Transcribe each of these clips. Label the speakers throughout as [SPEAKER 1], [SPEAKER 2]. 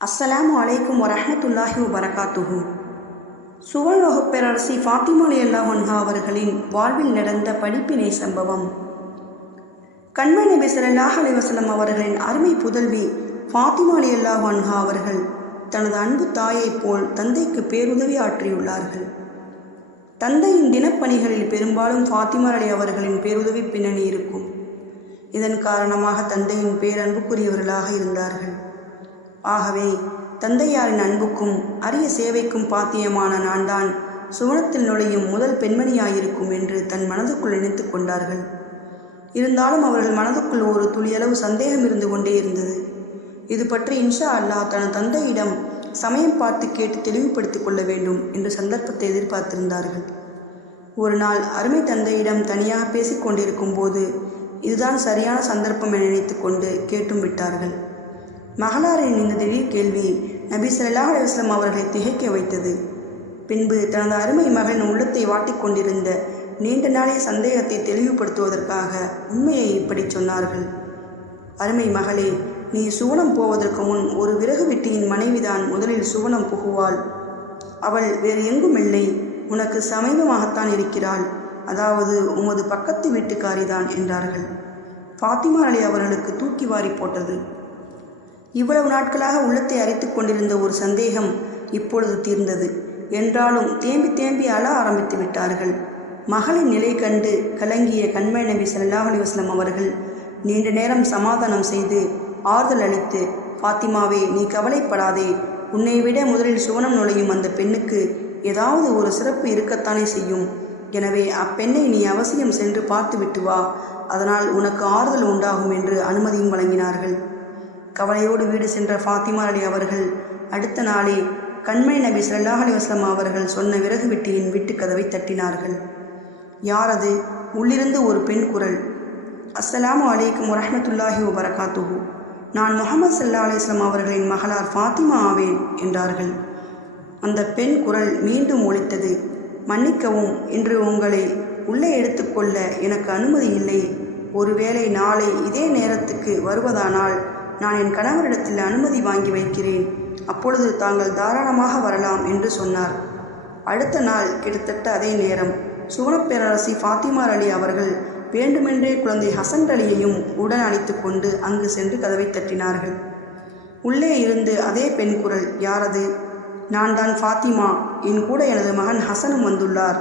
[SPEAKER 1] அஸ்ஸலாமு வலைக்கும் வரஹ்மத்துல்லாஹி வரகாத்துஹு சுவழ் பேரரசி ஃபாத்திமா அல்லாஹன்ஹா அவர்களின் வாழ்வில் நடந்த படிப்பினை சம்பவம். கண்மணி நபி அலைவசலம் அவர்களின் அருமை புதல்வி ஃபாத்திமா அல்லாஹன்ஹா அவர்கள் தனது அன்பு தாயைப் போல் தந்தைக்கு பேருதவி ஆற்றியுள்ளார்கள். தந்தையின் தினப்பணிகளில் பெரும்பாலும் ஃபாத்திமா அலி அவர்களின் பேருதவி பின்னணி இருக்கும். இதன் காரணமாக தந்தையின் பேரன்புக்குரியவர்களாக இருந்தார்கள். ஆகவே தந்தையாரின் அன்புக்கும் அரிய சேவைக்கும் பாத்தியமான நான்தான் சுவனத்தில் நுழையும் முதல் பெண்மணியாயிருக்கும் என்று தன் மனதுக்குள் நினைத்து கொண்டார்கள். இருந்தாலும் அவர்கள் மனதுக்குள் ஒரு துளியளவு சந்தேகம் இருந்து கொண்டே இருந்தது. இது பற்றி இன்ஷா அல்லாஹ் தனது தந்தையிடம் சமயம் பார்த்து கேட்டு தெளிவுபடுத்திக் கொள்ள வேண்டும் என்று சந்தர்ப்பத்தை எதிர்பார்த்திருந்தார்கள். ஒரு நாள் அருமை தந்தையிடம் தனியாக பேசிக் கொண்டிருக்கும் போது இதுதான் சரியான சந்தர்ப்பம் என நினைத்து கொண்டு கேட்டும் விட்டார்கள். மகளாரின் இந்த திடீர் கேள்வி நபி சல்லாஹ் அலைஹி அவர்களை திகைக்க வைத்தது. பின்பு தனது அருமை மகன் உள்ளத்தை வாட்டிக்கொண்டிருந்த நீண்ட நாளைய சந்தேகத்தை தெளிவுபடுத்துவதற்காக உண்மையை இப்படி சொன்னார்கள். அருமை மகளே நீ சுவனம் போவதற்கு முன் ஒரு விறகு வெட்டியின் மனைவிதான் முதலில் சுவனம் புகுவாள். அவள் வேறு எங்கும் இல்லை உனக்கு சமீபமாகத்தான் இருக்கிறாள். அதாவது உமது பக்கத்து வீட்டுக்காரிதான் என்றார்கள். ஃபாத்திமா அலி அவர்களுக்கு தூக்கி வாரி போட்டது. இவ்வளவு நாட்களாக உள்ளத்தை அரைத்துக் கொண்டிருந்த ஒரு சந்தேகம் இப்பொழுது தீர்ந்தது. என்றாலும் தேம்பி தேம்பி அழ ஆரம்பித்து விட்டார்கள். மகளின் நிலை கண்டு கலங்கிய கண்மை நபி சல்லாஹ் அலிவாஸ்லம் அவர்கள் நீண்ட நேரம் சமாதானம் செய்து ஆறுதல் அளித்து ஃபாத்திமாவே நீ கவலைப்படாதே. உன்னை விட முதலில் சுவனம் நுழையும் அந்த பெண்ணுக்கு ஏதாவது ஒரு சிறப்பு இருக்கத்தானே செய்யும். எனவே அப்பெண்ணை நீ அவசியம் சென்று பார்த்துவிட்டு வா. அதனால் உனக்கு ஆறுதல் உண்டாகும் என்று அனுமதியும் வழங்கினார்கள். கவலையோடு வீடு சென்ற ஃபாத்திமா அலி அவர்கள் அடுத்த நாளே கண்மணி நபி சல்லாஹ் அலி வஸல்லம் அவர்கள் சொன்ன விறகு வெட்டியின் வீட்டு கதவை தட்டினார்கள். யார் அது உள்ளிருந்து ஒரு பெண் குரல் அஸ்ஸலாமு அலைக்கும் வரமத்துல்லாஹி வபரகாத்துஹு. நான் முகமது சல்லா அலிஸ்லாம் அவர்களின் மகளார் ஃபாத்திமா ஆவேன் என்றார்கள். அந்த பெண் குரல் மீண்டும் ஒழித்தது மன்னிக்கவும் இன்று உங்களை உள்ளே எடுத்துக்கொள்ள எனக்கு அனுமதி இல்லை. ஒருவேளை நாளை இதே நேரத்துக்கு வருவதானால் நான் என் கணவரிடத்தில் அனுமதி வாங்கி வைக்கிறேன். அப்பொழுது தாங்கள் தாராளமாக வரலாம் என்று சொன்னார். அடுத்த நாள் கிட்டத்தட்ட அதே நேரம் சுவனப்பேரரசி ஃபாத்திமா அலி அவர்கள் வேண்டுமென்றே குழந்தை ஹசன் அலியையும் உடன் அழைத்து கொண்டு அங்கு சென்று கதவை தட்டினார்கள். உள்ளே இருந்து அதே பெண் குரல் யாரது? நான் தான் ஃபாத்திமா. என் கூட எனது மகன் ஹசனும் வந்துள்ளார்.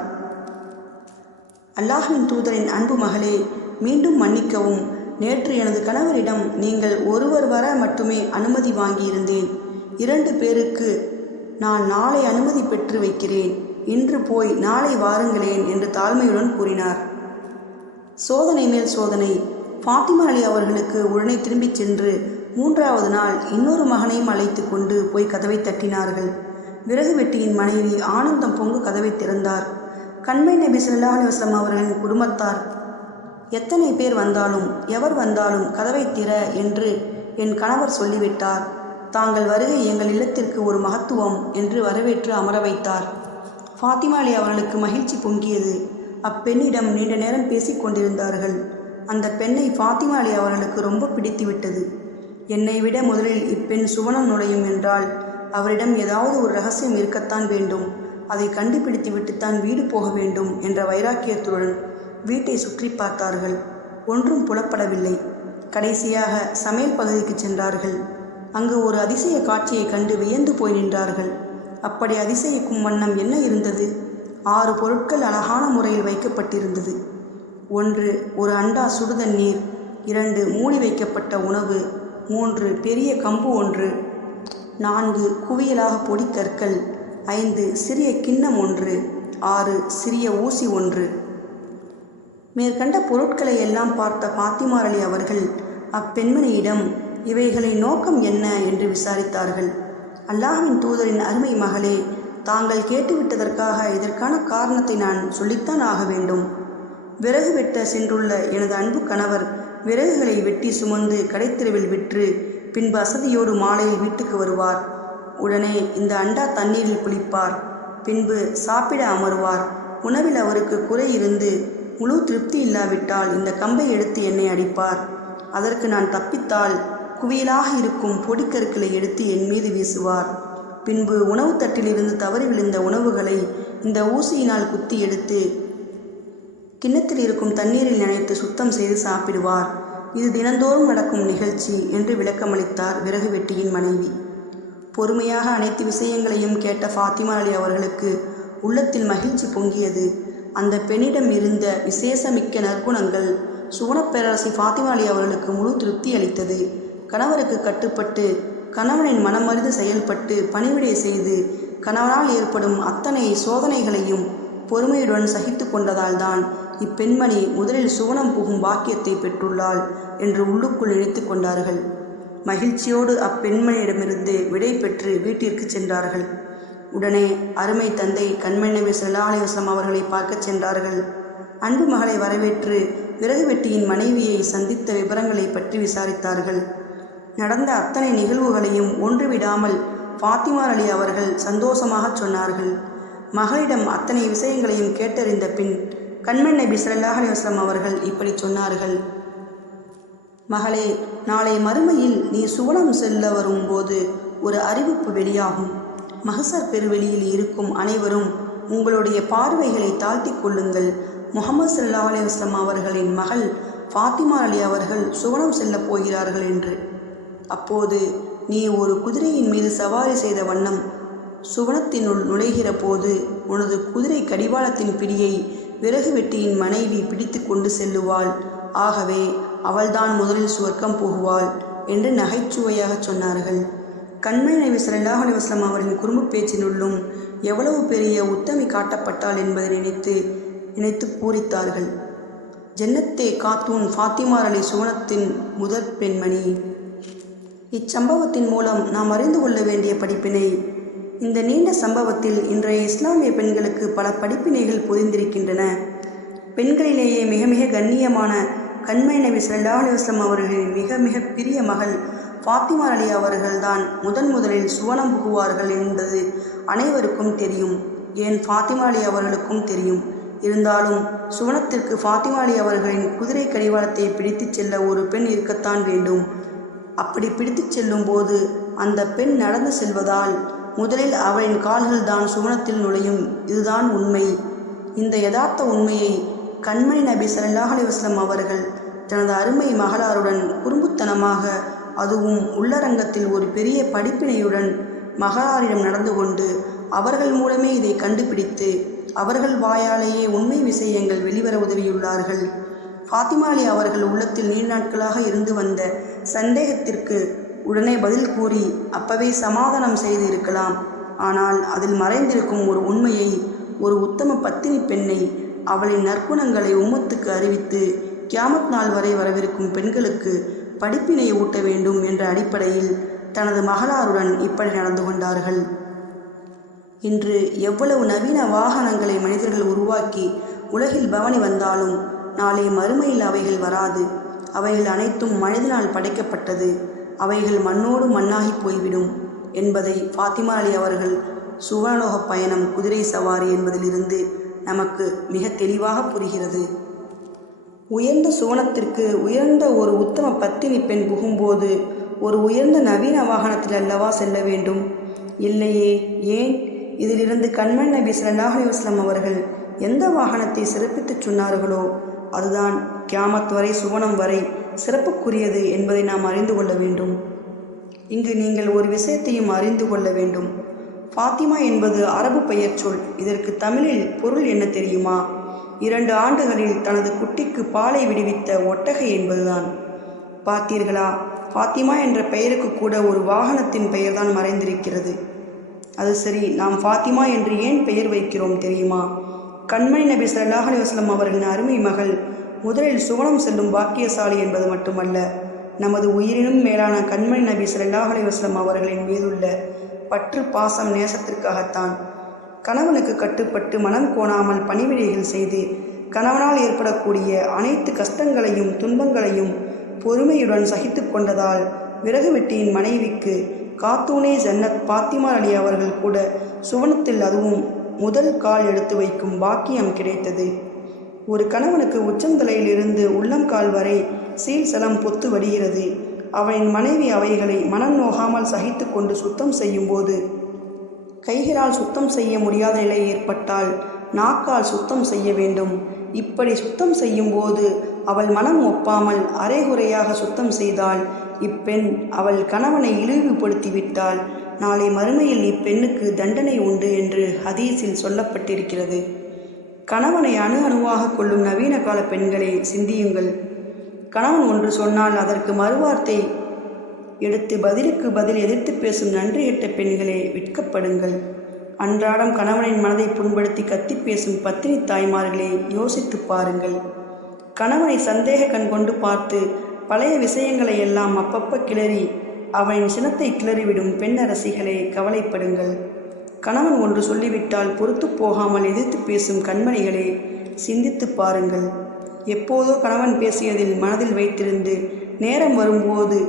[SPEAKER 1] அல்லாஹின் தூதரின் அன்பு மகளே மீண்டும் மன்னிக்கவும். நேற்று எனது கணவரிடம் நீங்கள் ஒருவர் வர மட்டுமே அனுமதி வாங்கியிருந்தேன். இரண்டு பேருக்கு நான் நாளை அனுமதி பெற்று வைக்கிறேன். இன்று போய் நாளை வாருங்களேன் என்று தாழ்மையுடன் கூறினார். சோதனை மேல் சோதனை. ஃபாத்திமா அலி அவர்களுக்கு உடனே திரும்பிச் சென்று மூன்றாவது நாள் இன்னொரு மகனையும் அழைத்து கொண்டு போய் கதவை தட்டினார்கள். விறகு வெட்டியின் மனைவி ஆனந்தம் பொங்கு கதவை திறந்தார். கண்மை நபி ஸல்லல்லாஹு அலுவலம் அவர்களின் குடும்பத்தார் எத்தனை பேர் வந்தாலும் எவர் வந்தாலும் கதவை திற என்று என் கணவர் சொல்லிவிட்டார். தாங்கள் வருகை எங்கள் இல்லத்திற்கு ஒரு மகத்துவம் என்று வரவேற்று அமர வைத்தார். ஃபாத்திமாலி அவர்களுக்கு மகிழ்ச்சி பொங்கியது. அப்பெண்ணிடம் நீண்ட நேரம் பேசிக் கொண்டிருந்தார்கள். அந்த பெண்ணை ஃபாத்திமா அலி அவர்களுக்கு ரொம்ப பிடித்து விட்டது என்னை விட முதலில் இப்பெண் சுவனம் நுழையும் என்றால் அவரிடம் ஏதாவது ஒரு ரகசியம் இருக்கத்தான் வேண்டும். அதை கண்டுபிடித்து விட்டுத்தான் வீடு போக வேண்டும் என்ற வைராக்கியத்துடன் வீட்டை சுற்றி பார்த்தார்கள். ஒன்றும் புலப்படவில்லை. கடைசியாக சமையல் பகுதிக்கு சென்றார்கள். அங்கு ஒரு அதிசய காட்சியை கண்டு வியந்து போய் நின்றார்கள். அப்படி அதிசயிக்கும் வண்ணம் என்ன இருந்தது? ஆறு பொருட்கள் அழகான முறையில் வைக்கப்பட்டிருந்தது. ஒன்று ஒரு அண்டா சுடுதண்ணீர். இரண்டு மூடி வைக்கப்பட்ட உணவு. மூன்று பெரிய கம்பு ஒன்று. நான்கு குவியலாக பொடிக்கற்கள் ஐந்து சிறிய கிண்ணம் ஒன்று. ஆறு சிறிய ஊசி ஒன்று. மேற்கண்ட பொருட்களை எல்லாம் பார்த்த பாத்திமார் அவர்கள் அப்பெண்மணியிடம் இவைகளின் நோக்கம் என்ன? என்று விசாரித்தார்கள். அல்லாஹ்வின் தூதரின் அருமை மகளே தாங்கள் கேட்டுவிட்டதற்காக இதற்கான காரணத்தை நான் சொல்லித்தான் ஆக வேண்டும். விறகு வெட்ட சென்றுள்ள எனது அன்பு கணவர் விறகுகளை வெட்டி சுமந்து கடைத்தெருவில் விற்று பின்பு அசதியோடு மாலையில் வீட்டுக்கு வருவார். உடனே இந்த அண்டா தண்ணீரில் குளிப்பார். பின்பு சாப்பிட அமருவார். உணவில் அவருக்கு குறை இருந்து முழு திருப்தி இல்லாவிட்டால் இந்த கம்பை எடுத்து என்னை அடிப்பார். அதற்கு நான் தப்பித்தால் குவியலாக இருக்கும் பொடிக்கற்களை எடுத்து என் மீது வீசுவார். பின்பு உணவு தட்டிலிருந்து தவறி விழுந்த உணவுகளை இந்த ஊசியினால் குத்தி எடுத்து கிண்ணத்தில் இருக்கும் தண்ணீரில் நனைத்து சுத்தம் செய்து சாப்பிடுவார். இது தினந்தோறும் நடக்கும் நிகழ்ச்சி என்று விளக்கமளித்தார் விறகு வெட்டியின் மனைவி. பொறுமையாக அனைத்து விஷயங்களையும் கேட்ட ஃபாத்திமா அலி அவர்களுக்கு உள்ளத்தில் மகிழ்ச்சி பொங்கியது. அந்த பெண்ணிடம் இருந்த விசேஷமிக்க நற்குணங்கள் சுவனப்பேரரசி ஃபாத்திமா அலி அவர்களுக்கு முழு திருப்தி அளித்தது. கணவருக்கு கட்டுப்பட்டு கணவனின் மனமறிந்து செயல்பட்டு பணிவிடை செய்து கணவனால் ஏற்படும் அத்தனை சோதனைகளையும் பொறுமையுடன் சகித்து கொண்டதால்தான் இப்பெண்மணி முதலில் சுவனம் புகும் பாக்கியத்தை பெற்றுள்ளாள் என்று உள்ளுக்குள் நினைத்து கொண்டார்கள். மகிழ்ச்சியோடு அப்பெண்மணியிடமிருந்து விடை பெற்று வீட்டிற்கு சென்றார்கள். உடனே அருமை தந்தை கண்மணி நபி அவர்களை பார்க்கச் சென்றார்கள். அன்பு மகளை வரவேற்று விறகு வெட்டியின் மனைவியை சந்தித்த விவரங்களை பற்றி விசாரித்தார்கள். நடந்த அத்தனை நிகழ்வுகளையும் ஒன்று விடாமல் ஃபாத்திமா அலி அவர்கள் சந்தோஷமாகச் சொன்னார்கள். மகளிடம் அத்தனை விஷயங்களையும் கேட்டறிந்த பின் கண்மண் நபி சல்லாஹ் அலிவாஸ்லாம் அவர்கள் இப்படி சொன்னார்கள். மகளே நாளை மறுமையில் நீ சுவனம் செல்ல வரும்போது ஒரு அறிவிப்பு வெளியாகும். மகசர் பெருவெளியில் இருக்கும் அனைவரும் உங்களுடைய பார்வைகளை தாழ்த்திக் கொள்ளுங்கள். முகமது சல்லா அலைஹி அவர்களின் மகள் ஃபாத்திமா அலி அவர்கள் சுவனம் செல்லப் போகிறார்கள் என்று. அப்போது நீ ஒரு குதிரையின் மீது சவாரி செய்த வண்ணம் சுவனத்தினுள் நுழைகிற போது உனது குதிரை கடிவாளத்தின் பிடியை விறகு வெட்டியின் மனைவி பிடித்து கொண்டு செல்லுவாள். ஆகவே அவள்தான் முதலில் சுவர்க்கம் போகுவாள் என்று நகைச்சுவையாக சொன்னார்கள். கண்மணி நபி ஸல்லல்லாஹு அவரின் குறும்பு பேச்சினுள்ளும் எவ்வளவு பெரிய உத்தமி காட்டப்பட்டாள் என்பதை நினைத்து நினைத்து பூரித்தார்கள். ஜன்னத்தே காத்தூன் ஃபாத்திமா அலி சுவனத்தின் முதற் பெண்மணி. இச்சம்பவத்தின் மூலம் நாம் அறிந்து கொள்ள வேண்டிய படிப்பினை இந்த நீண்ட சம்பவத்தில் இன்றைய இஸ்லாமிய பெண்களுக்கு பல படிப்பினைகள் பொதிந்திருக்கின்றன. பெண்களிலேயே மிக மிக கண்ணியமான கண்மை நபி ஸல்லல்லாஹு அலைஹி அவர்களின் மிக மிக பிரிய மகள் ஃபாத்திமா அலி அவர்கள்தான் முதன் முதலில் சுவனம் புகுவார்கள் என்பது அனைவருக்கும் தெரியும். ஏன் ஃபாத்திமா அலி அவர்களுக்கும் தெரியும். இருந்தாலும் சுவனத்திற்கு ஃபாத்திமா அலி அவர்களின் குதிரை கடிவாளத்தை பிடித்துச் செல்ல ஒரு பெண் இருக்கத்தான் வேண்டும். அப்படி பிடித்துச் செல்லும் போது அந்த பெண் நடந்து செல்வதால் முதலில் அவளின் கால்கள் தான் சுவனத்தில் நுழையும். இதுதான் உண்மை. இந்த யதார்த்த உண்மையை கண்மணி நபி சல்லாஹ் அலி வஸ்லம் அவர்கள் தனது அருமை மகளாருடன் குறும்புத்தனமாக அதுவும் உள்ளரங்கத்தில் ஒரு பெரிய படிப்பினையுடன் மகளாரிடம் நடந்து கொண்டு அவர்கள் மூலமே இதை கண்டுபிடித்து அவர்கள் வாயாலேயே உண்மை விஷயங்கள் வெளிவர உதவியுள்ளார்கள். ஃபாத்திமா அலி அவர்கள் உள்ளத்தில் நீண்ட நாட்களாக இருந்து வந்த சந்தேகத்திற்கு உடனே பதில் கூறி அப்பவே சமாதானம் செய்து இருக்கலாம். ஆனால் அதில் மறைந்திருக்கும் ஒரு உண்மையை ஒரு உத்தம பத்தினி பெண்ணை அவளின் நற்குணங்களை உம்மத்துக்கு அறிவித்து கியாமத் நாள் வரை வரவிருக்கும் பெண்களுக்கு படிப்பினை ஊட்ட வேண்டும் என்ற அடிப்படையில் தனது மகளாருடன் இப்படி நடந்து கொண்டார்கள். இன்று எவ்வளவு நவீன வாகனங்களை மனிதர்கள் உருவாக்கி உலகில் பவனி வந்தாலும் நாளை மறுமையில் அவைகள் வராது. அவைகள் அனைத்தும் மனிதனால் படைக்கப்பட்டது. அவைகள் மண்ணோடு மண்ணாகி போய்விடும் என்பதை ஃபாத்திமா அலி அவர்கள் சுவனலோக பயணம் குதிரை சவாரி என்பதிலிருந்து நமக்கு மிக தெளிவாக புரிகிறது. உயர்ந்த சுவனத்திற்கு உயர்ந்த ஒரு உத்தம பத்தினி பெண் புகும்போது ஒரு உயர்ந்த நவீன வாகனத்தில் அல்லவா செல்ல வேண்டும்? இல்லையே ஏன்? இதிலிருந்து கண்மண் நபி ஸல்லல்லாஹு அவர்கள் எந்த வாகனத்தை சிறப்பித்துச் சொன்னார்களோ அதுதான் கியாமத் வரை சுவனம் வரை சிறப்புக்குரியது என்பதை நாம் அறிந்து கொள்ள வேண்டும். இங்கு நீங்கள் ஒரு விஷயத்தையும் அறிந்து கொள்ள வேண்டும். ஃபாத்திமா என்பது அரபு பெயர் சொல் இதற்கு தமிழில் பொருள் என்ன தெரியுமா? இரண்டு ஆண்டுகளில் தனது குட்டிக்கு பாலை விடுவித்த ஒட்டகை என்பதுதான். பார்த்தீர்களா? ஃபாத்திமா என்ற பெயருக்கு கூட ஒரு வாகனத்தின் பெயர்தான் மறைந்திருக்கிறது. அது சரி நாம் ஃபாத்திமா என்று ஏன் பெயர் வைக்கிறோம் தெரியுமா? கண்மணி நபி சல்லாஹ் அலிவாஸ்லம் அவர்களின் அருமை மகள் முதலில் சுவனம் செல்லும் பாக்கியசாலி என்பது மட்டுமல்ல நமது உயிரினும் மேலான கண்மணி நபி சல்லாஹ் அலிவாஸ்லம் அவர்களின் மீதுள்ள பற்று பாசம் நேசத்திற்காகத்தான். கணவனுக்கு கட்டுப்பட்டு மனம் கோணாமல் பணிவிடைகள் செய்து கணவனால் ஏற்படக்கூடிய அனைத்து கஷ்டங்களையும் துன்பங்களையும் பொறுமையுடன் சகித்து கொண்டதால் விறகு வெட்டியின் மனைவிக்கு காத்தூனே ஜன்னத் பாத்திமா அலி அவர்கள் கூட சுவனத்தில் அதுவும் முதல் கால் எடுத்து வைக்கும் பாக்கியம் கிடைத்தது. ஒரு கணவனுக்கு உச்சந்தலையிலிருந்து உள்ளங்கால் வரை சீல் சலம் பொத்து வருகிறது அவனின் மனைவி அவைகளை மனம் நோகாமல் சகித்து கொண்டு சுத்தம் செய்யும்போது கைகளால் சுத்தம் செய்ய முடியாத நிலை ஏற்பட்டால் நாக்கால் சுத்தம் செய்ய வேண்டும். இப்படி சுத்தம் செய்யும்போது அவள் மனம் ஒப்பாமல் அரைகுறையாக சுத்தம் செய்தால் இப்பெண் அவள் கணவனை இழிவுபடுத்திவிட்டால் நாளை மறுமையில் இப்பெண்ணுக்கு தண்டனை உண்டு என்று ஹதீஸில் சொல்லப்பட்டிருக்கிறது. கணவனை அணு அணுவாக கொள்ளும் நவீன கால பெண்களே சிந்தியுங்கள். கணவன் ஒன்று சொன்னால் அதற்கு மறுவார்த்தை எடுத்து பதிலுக்கு பதில் எதிர்த்து பேசும் நன்றியிட்ட பெண்களே விற்கப்படுங்கள் அன்றாடம் கணவனின் மனதை புண்படுத்தி கத்தி பேசும் பத்தினி தாய்மார்களே யோசித்து பாருங்கள். கணவனை சந்தேக கண் கொண்டு பார்த்து பழைய விஷயங்களை எல்லாம் அப்பப்ப கிளறி அவனின் சினத்தை கிளறிவிடும் பெண்ணரசிகளே கவலைப்படுங்கள். கணவன் ஒன்று சொல்லிவிட்டால் பொறுத்து போகாமல் எதிர்த்து பேசும் கண்மணிகளே சிந்தித்து பாருங்கள். எப்போதோ கணவன் பேசியதில் மனதில் வைத்திருந்து நேரம் வரும்போது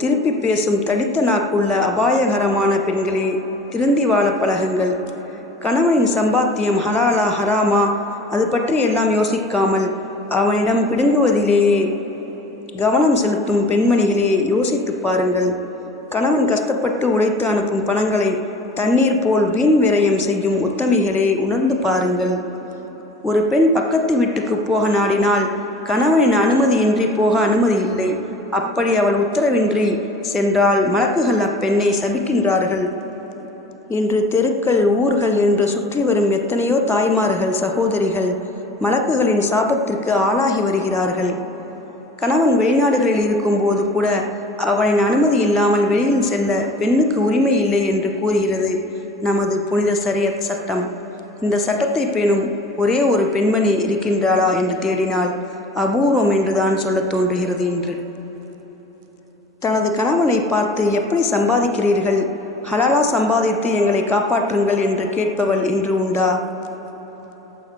[SPEAKER 1] திருப்பி பேசும் தடித்த நாக்குள்ள அபாயகரமான பெண்களே திருந்தி வாழ பழகுங்கள். கணவனின் சம்பாத்தியம் ஹலாலா ஹராமா அது பற்றி எல்லாம் யோசிக்காமல் அவனிடம் பிடுங்குவதிலேயே கவனம் செலுத்தும் பெண்மணிகளே யோசித்து பாருங்கள். கணவன் கஷ்டப்பட்டு உழைத்து அனுப்பும் பணங்களை தண்ணீர் போல் வீண் விரயம் செய்யும் உத்தமிகளே உணர்ந்து பாருங்கள். ஒரு பெண் பக்கத்து வீட்டுக்கு போக நாடினால் கணவனின் அனுமதியின்றி போக அனுமதி இல்லை. அப்படி அவள் உத்தரவின்றி சென்றால் மலக்குகள் அப்பெண்ணை சபிக்கின்றார்கள். இன்று தெருக்கள் ஊர்கள் என்று சுற்றி வரும் எத்தனையோ தாய்மார்கள் சகோதரிகள் மலக்குகளின் சாபத்திற்கு ஆளாகி வருகிறார்கள். கணவன் வெளிநாடுகளில் இருக்கும்போது கூட அவனின் அனுமதி இல்லாமல் வெளியில் செல்ல பெண்ணுக்கு உரிமை இல்லை என்று கூறுகிறது நமது புனித சரியத் சட்டம். இந்த சட்டத்தை பேணும் ஒரே ஒரு பெண்மணி இருக்கின்றாளா என்று தேடினால் அபூர்வம் என்றுதான் சொல்லத் தோன்றுகிறது என்று தனது கணவனை பார்த்து எப்படி சம்பாதிக்கிறீர்கள்? ஹலாலா சம்பாதித்து எங்களை காப்பாற்றுங்கள் என்று கேட்பவள் இன்று உண்டா?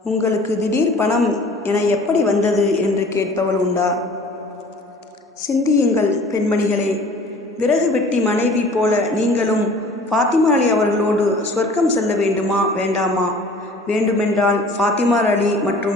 [SPEAKER 1] உங்களுக்கு திடீர் பணம் என எப்படி வந்தது? என்று கேட்பவள் உண்டா? சிந்தியுங்கள் பெண்மணிகளே விறகு வெட்டி மனைவி போல நீங்களும் ஃபாத்திமா அலி அவர்களோடு சொர்க்கம் செல்ல வேண்டுமா வேண்டாமா? வேண்டுமென்றால் ஃபாத்திமா அலி மற்றும்